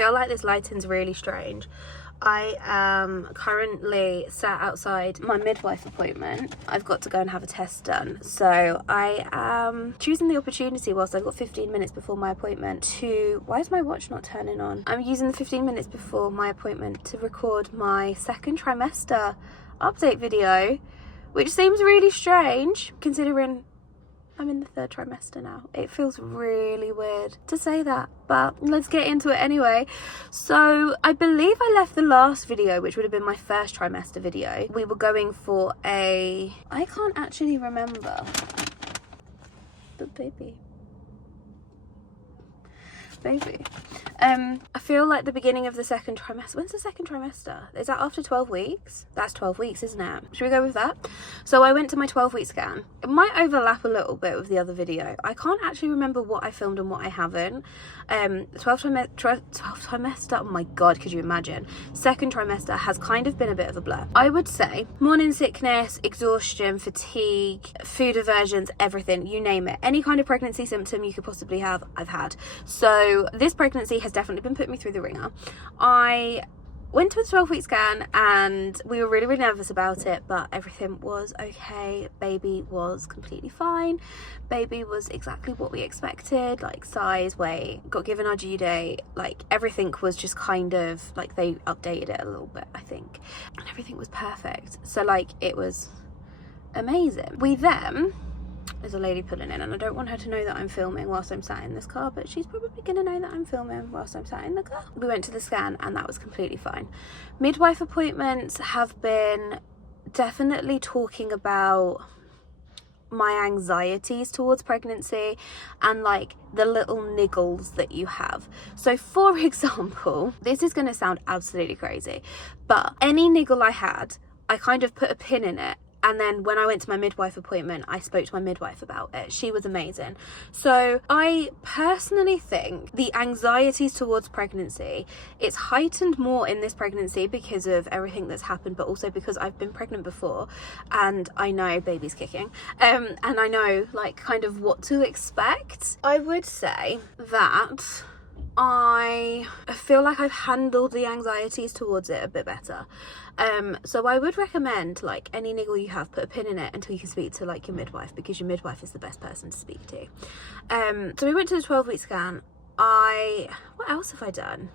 feel like this lighting's really strange. I am currently sat outside my midwife appointment. I've got to go and have a test done. So I am choosing the opportunity whilst I've got 15 minutes before my appointment to... Why is my watch not turning on? I'm using the 15 minutes before my appointment to record my second trimester update video, which seems really strange considering I'm in the 3rd trimester now. It feels really weird to say that, but let's get into it anyway. So I believe I left the last video, which would have been my 1st trimester video. We were going for I can't actually remember. But baby. I feel like the beginning of the 2nd trimester. When's the 2nd trimester? Is that after 12 weeks? That's 12 weeks, isn't it? Should we go with that? So I went to my 12-week scan. It might overlap a little bit with the other video. I can't actually remember what I filmed and what I haven't. 12th trimester, oh my god, could you imagine? 2nd trimester has kind of been a bit of a blur. I would say morning sickness, exhaustion, fatigue, food aversions, everything, you name it. Any kind of pregnancy symptom you could possibly have, I've had. So this pregnancy has definitely been putting me through the ringer. I went to a 12-week scan and we were really nervous about it, but everything was okay. Baby was completely fine. Baby was exactly what we expected, like size, weight, got given our due date, like everything was just kind of like they updated it a little bit, I think, and everything was perfect. So like it was amazing. We then... There's a lady pulling in and I don't want her to know that I'm filming whilst I'm sat in this car, but she's probably gonna know that I'm filming whilst I'm sat in the car. We went to the scan and that was completely fine. Midwife appointments have been definitely talking about my anxieties towards pregnancy and like the little niggles that you have. So for example, this is gonna sound absolutely crazy, but any niggle I had, I kind of put a pin in it. And then when I went to my midwife appointment, I spoke to my midwife about it. She was amazing. So I personally think the anxieties towards pregnancy, it's heightened more in this pregnancy because of everything that's happened, but also because I've been pregnant before and I know baby's kicking. And I know like kind of what to expect. I would say that I feel like I've handled the anxieties towards it a bit better. So I would recommend like any niggle you have, put a pin in it until you can speak to like your midwife, because your midwife is the best person to speak to. So we went to the 12-week scan. What else have I done?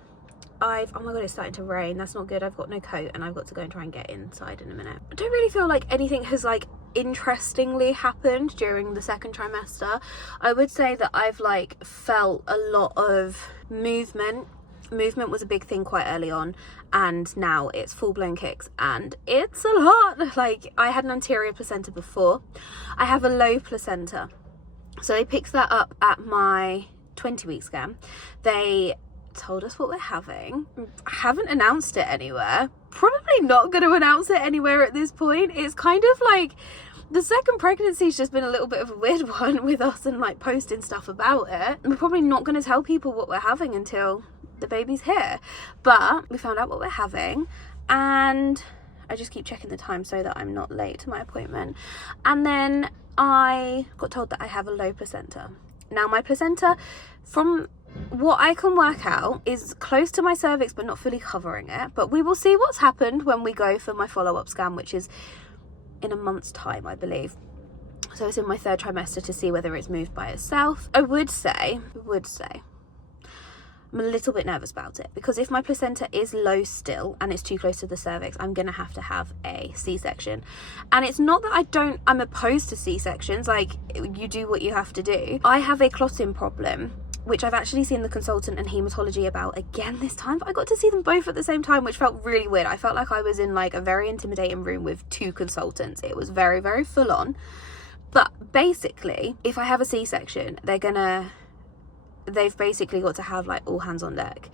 Oh my god, it's starting to rain. That's not good. I've got no coat and I've got to go and try and get inside in a minute. I don't really feel like anything has like interestingly happened during the 2nd trimester. I would say that I've like felt a lot of movement was a big thing quite early on, and now it's full-blown kicks and it's a lot. Like I had an anterior placenta before. I have a low placenta, so they picked that up at my 20-week scan. They told us what we're having. I haven't announced it anywhere, probably not going to announce it anywhere at this point. It's kind of like the 2nd pregnancy's just been a little bit of a weird one with us and like posting stuff about it. We're probably not going to tell people what we're having until the baby's here, but we found out what we're having and I just keep checking the time so that I'm not late to my appointment. And then I got told that I have a low placenta. Now my placenta, from what I can work out, is close to my cervix but not fully covering it, but we will see what's happened when we go for my follow-up scan, which is in a month's time, I believe. So it's in my 3rd trimester to see whether it's moved by itself. I would say I'm a little bit nervous about it, because if my placenta is low still and it's too close to the cervix, I'm gonna have to have a C-section. And it's not that I'm opposed to C-sections, like you do what you have to do. I have a clotting problem, which I've actually seen the consultant and haematology about again this time, but I got to see them both at the same time, which felt really weird. I felt like I was in like a very intimidating room with 2 consultants. It was very, very full on. But basically, if I have a C-section, they've basically got to have like all hands on deck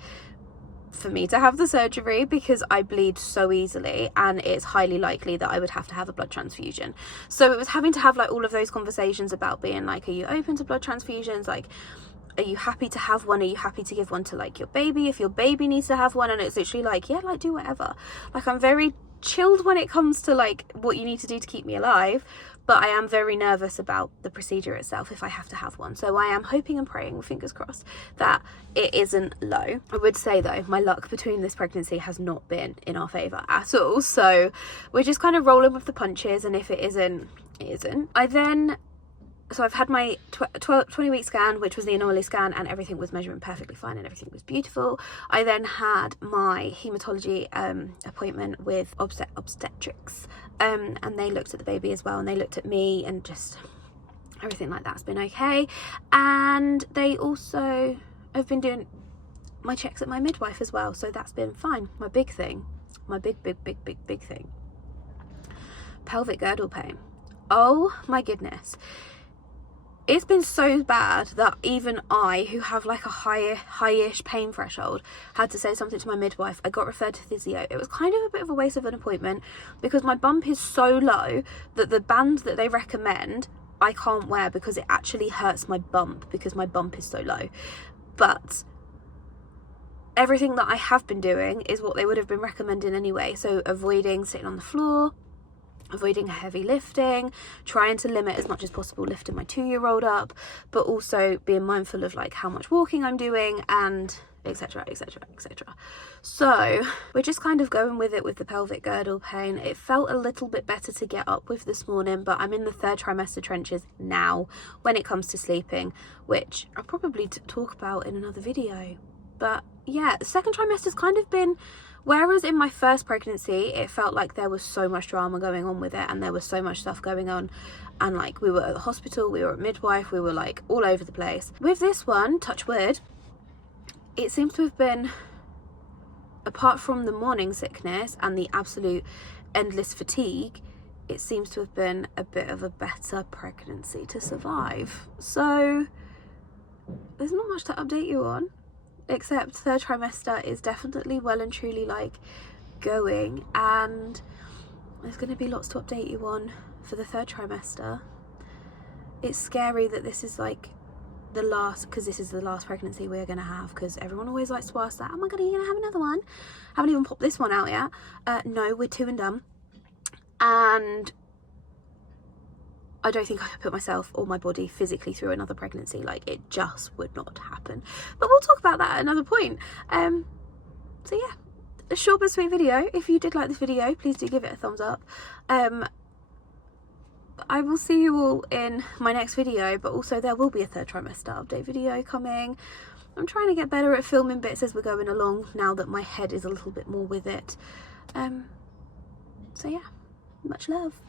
for me to have the surgery, because I bleed so easily and it's highly likely that I would have to have a blood transfusion. So it was having to have like all of those conversations about being like, are you open to blood transfusions? Like, are you happy to have one? Are you happy to give one to like your baby if your baby needs to have one? And it's literally like, yeah, like do whatever. Like I'm very chilled when it comes to like what you need to do to keep me alive, but I am very nervous about the procedure itself if I have to have one. So I am hoping and praying, fingers crossed, that it isn't low. I would say though, my luck between this pregnancy has not been in our favour at all. So we're just kind of rolling with the punches, and if it isn't, it isn't. So I've had my 20-week scan, which was the anomaly scan, and everything was measuring perfectly fine and everything was beautiful. I then had my haematology appointment with obstetrics, and they looked at the baby as well, and they looked at me, and just everything like that's been okay. And they also have been doing my checks at my midwife as well, so that's been fine. My big thing, my big thing, pelvic girdle pain. Oh my goodness. It's been so bad that even I, who have like a high-ish pain threshold, had to say something to my midwife. I got referred to physio. It was kind of a bit of a waste of an appointment because my bump is so low that the band that they recommend I can't wear because it actually hurts my bump because my bump is so low. But everything that I have been doing is what they would have been recommending anyway. So avoiding sitting on the floor, avoiding heavy lifting, trying to limit as much as possible lifting my 2-year-old up, but also being mindful of like how much walking I'm doing, and etc. So we're just kind of going with it with the pelvic girdle pain. It felt a little bit better to get up with this morning, but I'm in the 3rd trimester trenches now when it comes to sleeping, which I'll probably talk about in another video. But yeah, the 2nd trimester's kind of been, whereas in my first pregnancy it felt like there was so much drama going on with it and there was so much stuff going on, and like we were at the hospital, we were at midwife, we were like all over the place. With this one, touch wood, it seems to have been, apart from the morning sickness and the absolute endless fatigue, it seems to have been a bit of a better pregnancy to survive. So there's not much to update you on, except 3rd trimester is definitely well and truly like going, and there's going to be lots to update you on for the 3rd trimester. It's scary that this is like the last, because this is the last pregnancy we're going to have, because everyone always likes to ask that, oh my god, are you going to have another one? Haven't even popped this one out yet. No, we're 2 and done, and I don't think I could put myself or my body physically through another pregnancy. Like, it just would not happen. But we'll talk about that at another point. So yeah, a short but sweet video. If you did like this video, please do give it a thumbs up. I will see you all in my next video, but also there will be a 3rd trimester update video coming. I'm trying to get better at filming bits as we're going along now that my head is a little bit more with it. So yeah, much love.